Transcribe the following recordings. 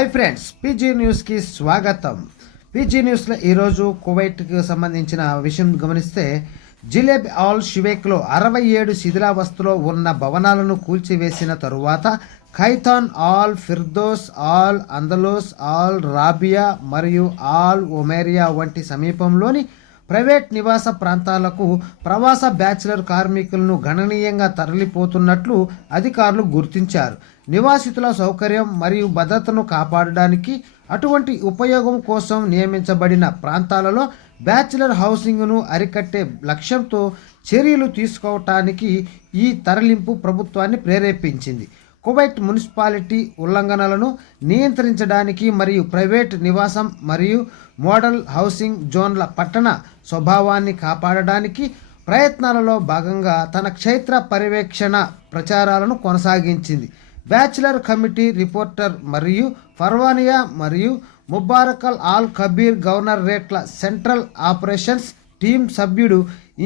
Hi friends, PG న్యూస్కి స్వాగతం. PG న్యూస్లో ఈరోజు కువైట్కి సంబంధించిన విషయం గమనిస్తే, జిలేబ్ ఆల్ షువేక్లో 67 శిథిలావస్థలో ఉన్న భవనాలను కూల్చివేసిన తరువాత Khaitan Al Firdous Al Andalous Al Rabiya మరియు ఆల్ ఒమేరియా వంటి సమీపంలోని ప్రైవేట్ నివాస ప్రాంతాలకు ప్రవాస బ్యాచిలర్ కార్మికులను గణనీయంగా తరలిపోతున్నట్లు అధికారులు గుర్తించారు. నివాసితుల సౌకర్యం మరియు భద్రతను కాపాడడానికి అటువంటి ఉపయోగం కోసం నియమించబడిన ప్రాంతాలలో బ్యాచిలర్ హౌసింగ్ను అరికట్టే లక్ష్యంతో చర్యలు తీసుకోవటానికి ఈ తరలింపు ప్రభుత్వాన్ని ప్రేరేపించింది. కువైట్ మున్సిపాలిటీ ఉల్లంఘనలను నియంత్రించడానికి మరియు ప్రైవేట్ నివాసం మరియు మోడల్ హౌసింగ్ జోన్ల పట్టణ స్వభావాన్ని కాపాడడానికి ప్రయత్నాలలో భాగంగా తన క్షేత్ర పర్యవేక్షణ ప్రచారాలను కొనసాగించింది. బ్యాచిలర్ కమిటీ రిపోర్టర్ మరియు ఫర్వానియా మరియు ముబారకల్ ఆల్ కబీర్ గవర్నరేట్ల సెంట్రల్ ఆపరేషన్స్ టీం సభ్యుడు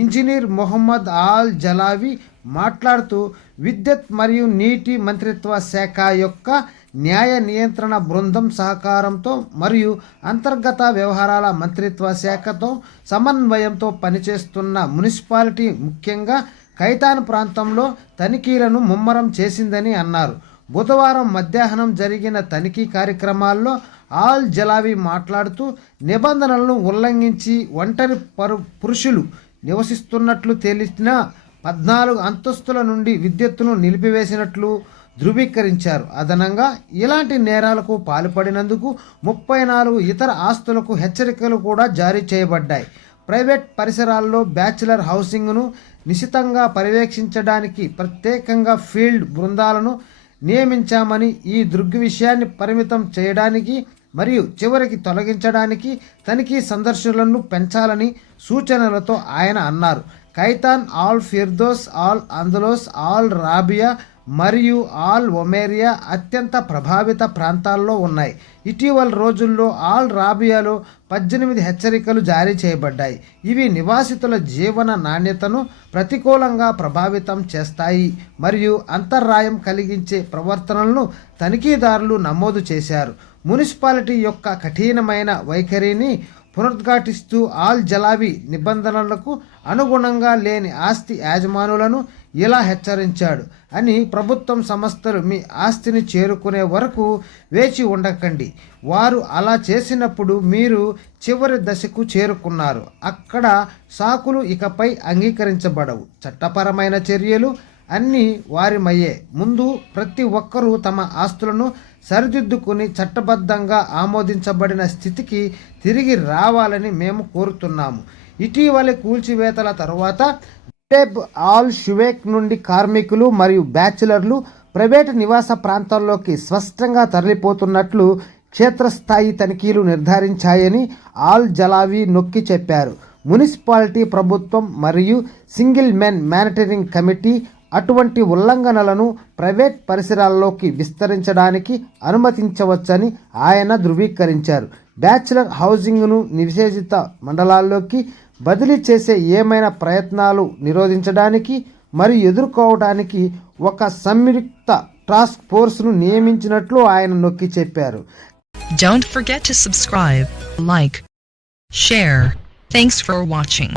ఇంజనీర్ మొహమ్మద్ ఆల్ జలావి మాట్లాడుతూ, విద్యుత్ మరియు నీటి మంత్రిత్వ శాఖ యొక్క న్యాయ నియంత్రణ బృందం సహకారంతో మరియు అంతర్గత వ్యవహారాల మంత్రిత్వ శాఖతో సమన్వయంతో పనిచేస్తున్న మున్సిపాలిటీ ముఖ్యంగా ఖైతాన్ ప్రాంతంలో తనిఖీలను ముమ్మరం చేసిందని అన్నారు. బుధవారం మధ్యాహ్నం జరిగిన తనిఖీ కార్యక్రమాల్లో ఆల్ జలావి మాట్లాడుతూ, నిబంధనలను ఉల్లంఘించి ఒంటరి పురుషులు నివసిస్తున్నట్లు తేలిన 14 అంతస్తుల నుండి విద్యుత్తును నిలిపివేసినట్లు ధృవీకరించారు. అదనంగా ఇలాంటి నేరాలకు పాల్పడినందుకు 34 ఇతర ఆస్తులకు హెచ్చరికలు కూడా జారీ చేయబడ్డాయి. ప్రైవేట్ పరిసరాల్లో బ్యాచిలర్ హౌసింగ్ను నిశితంగా పర్యవేక్షించడానికి ప్రత్యేకంగా ఫీల్డ్ బృందాలను నియమించామని, ఈ దృగ్విషయాన్ని పరిమితం చేయడానికి మరియు చివరికి తొలగించడానికి తనిఖీ సందర్శనలను పెంచాలని సూచనలతో ఆయన అన్నారు. Khaitan Al Firdous Al Andalous Al Rabiya మరియు ఆల్ ఒమేరియా అత్యంత ప్రభావిత ప్రాంతాల్లో ఉన్నాయి. ఇటీవల రోజుల్లో ఆల్ రాబియాలో 18 హెచ్చరికలు జారీ చేయబడ్డాయి. ఇవి నివాసితుల జీవన నాణ్యతను ప్రతికూలంగా ప్రభావితం చేస్తాయి మరియు అంతరాయం కలిగించే ప్రవర్తనలను తనిఖీదారులు నమోదు చేశారు. మున్సిపాలిటీ యొక్క కఠినమైన వైఖరిని పునరుద్ఘాటిస్తూ ఆల్ జలావి నిబంధనలకు అనుగుణంగా లేని ఆస్తి యాజమానులను ఇలా హెచ్చరించాడు అని, ప్రభుత్వం సంస్థలు మీ ఆస్తిని చేరుకునే వరకు వేచి ఉండకండి. వారు అలా చేసినప్పుడు మీరు చివరి దశకు చేరుకున్నారు. అక్కడ సాకులు ఇకపై అంగీకరించబడవు. చట్టపరమైన చర్యలు అన్నీ వారిమయ్యే ముందు ప్రతి ఒక్కరూ తమ ఆస్తులను సరిదిద్దుకుని చట్టబద్ధంగా ఆమోదించబడిన స్థితికి తిరిగి రావాలని మేము కోరుతున్నాము. ఇటీవలి కూల్చివేతల తరువాత జిలేబ్ ఆల్ షువేక్ నుండి కార్మికులు మరియు బ్యాచిలర్లు ప్రైవేటు నివాస ప్రాంతాల్లోకి స్పష్టంగా తరలిపోతున్నట్లు క్షేత్రస్థాయి తనిఖీలు నిర్ధారించాయని ఆల్ జలావి నొక్కి చెప్పారు. మున్సిపాలిటీ ప్రభుత్వం మరియు సింగిల్ మెన్ మానిటరింగ్ కమిటీ అటువంటి ఉల్లంఘనలను ప్రైవేట్ పరిసరాల్లోకి విస్తరించడానికి అనుమతించవచ్చని ఆయన ధృవీకరించారు. బ్యాచిలర్ హౌసింగ్ను నిషేధిత మండలాల్లోకి బదిలీ చేసే ఏమైనా ప్రయత్నాలు నిరోధించడానికి మరియు ఎదుర్కోవడానికి ఒక సంయుక్త టాస్క్ ఫోర్స్ను నియమించినట్లు ఆయన నొక్కి చెప్పారు. Don't forget to subscribe, like, share. Thanks for watching.